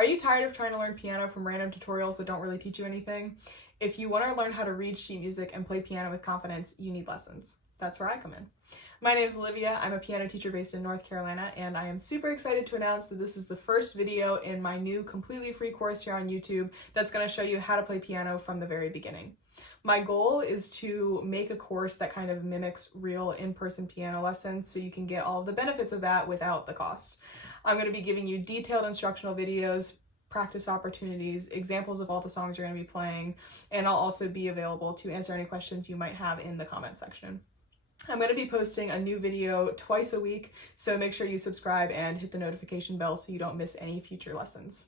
Are you tired of trying to learn piano from random tutorials that don't really teach you anything? If you want to learn how to read sheet music and play piano with confidence, you need lessons. That's where I come in. My name is Olivia. I'm a piano teacher based in North Carolina, and I am super excited to announce that this is the first video in my new completely free course here on YouTube that's going to show you how to play piano from the very beginning. My goal is to make a course that kind of mimics real in-person piano lessons so you can get all of the benefits of that without the cost. I'm going to be giving you detailed instructional videos, practice opportunities, examples of all the songs you're going to be playing, and I'll also be available to answer any questions you might have in the comment section. I'm going to be posting a new video twice a week, so make sure you subscribe and hit the notification bell so you don't miss any future lessons.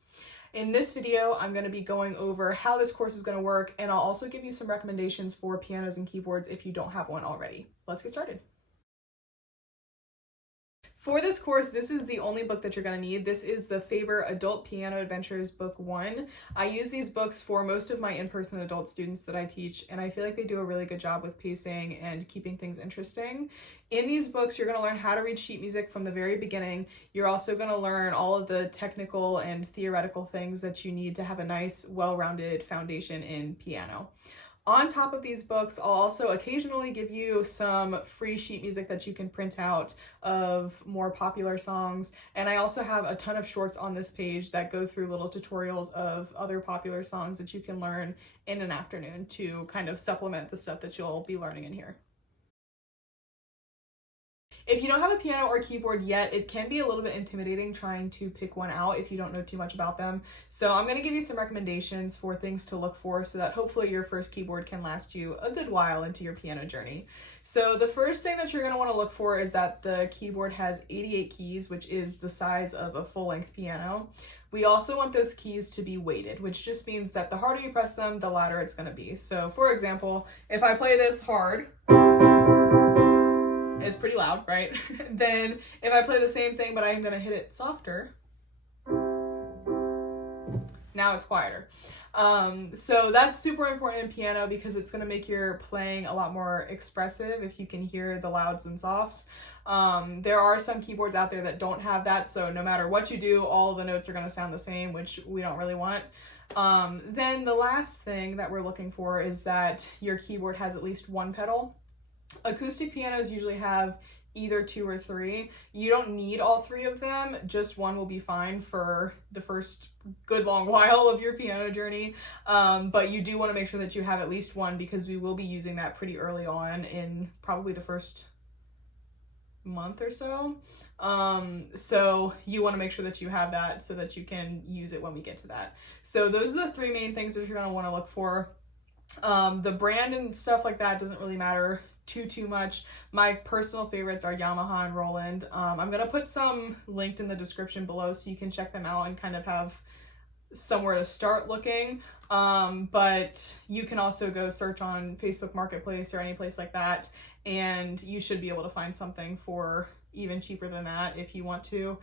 In this video, I'm going to be going over how this course is going to work, and I'll also give you some recommendations for pianos and keyboards if you don't have one already. Let's get started. For this course, this is the only book that you're going to need. This is the Faber Adult Piano Adventures Book 1. I use these books for most of my in-person adult students that I teach, and I feel like they do a really good job with pacing and keeping things interesting. In these books, you're going to learn how to read sheet music from the very beginning. You're also going to learn all of the technical and theoretical things that you need to have a nice, well-rounded foundation in piano. On top of these books, I'll also occasionally give you some free sheet music that you can print out of more popular songs. And I also have a ton of shorts on this page that go through little tutorials of other popular songs that you can learn in an afternoon to kind of supplement the stuff that you'll be learning in here. If you don't have a piano or keyboard yet, it can be a little bit intimidating trying to pick one out if you don't know too much about them. So I'm going to give you some recommendations for things to look for so that hopefully your first keyboard can last you a good while into your piano journey. So the first thing that you're going to want to look for is that the keyboard has 88 keys, which is the size of a full-length piano. We also want those keys to be weighted, which just means that the harder you press them, the louder it's going to be. So for example, if I play this hard, it's pretty loud, right? Then if I play the same thing, but I'm gonna hit it softer, now it's quieter. So that's super important in piano because it's gonna make your playing a lot more expressive if you can hear the louds and softs. There are some keyboards out there that don't have that, so no matter what you do, all of the notes are gonna sound the same, which we don't really want. Then the last thing that we're looking for is that your keyboard has at least one pedal. Acoustic pianos usually have either 2 or 3. You don't need all 3 of them, just one will be fine for the first good long while of your piano journey. But you do want to make sure that you have at least one because we will be using that pretty early on in probably the first month or so. So you want to make sure that you have that so that you can use it when we get to that. So those are the 3 main things that you're going to want to look for. The brand and stuff like that doesn't really matter too much. My personal favorites are Yamaha and Roland. I'm gonna put some linked in the description below so you can check them out and kind of have somewhere to start looking. But you can also go search on Facebook Marketplace or any place like that, and you should be able to find something for even cheaper than that if you want to.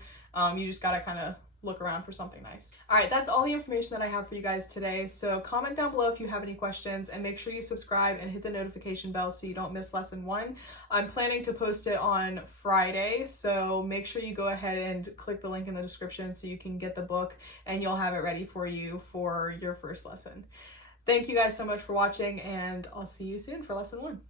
You just gotta kind of look around for something nice. All right, that's all the information that I have for you guys today. So comment down below if you have any questions, and make sure you subscribe and hit the notification bell so you don't miss lesson 1. I'm planning to post it on Friday, so make sure you go ahead and click the link in the description so you can get the book and you'll have it ready for you for your first lesson. Thank you guys so much for watching, and I'll see you soon for lesson 1.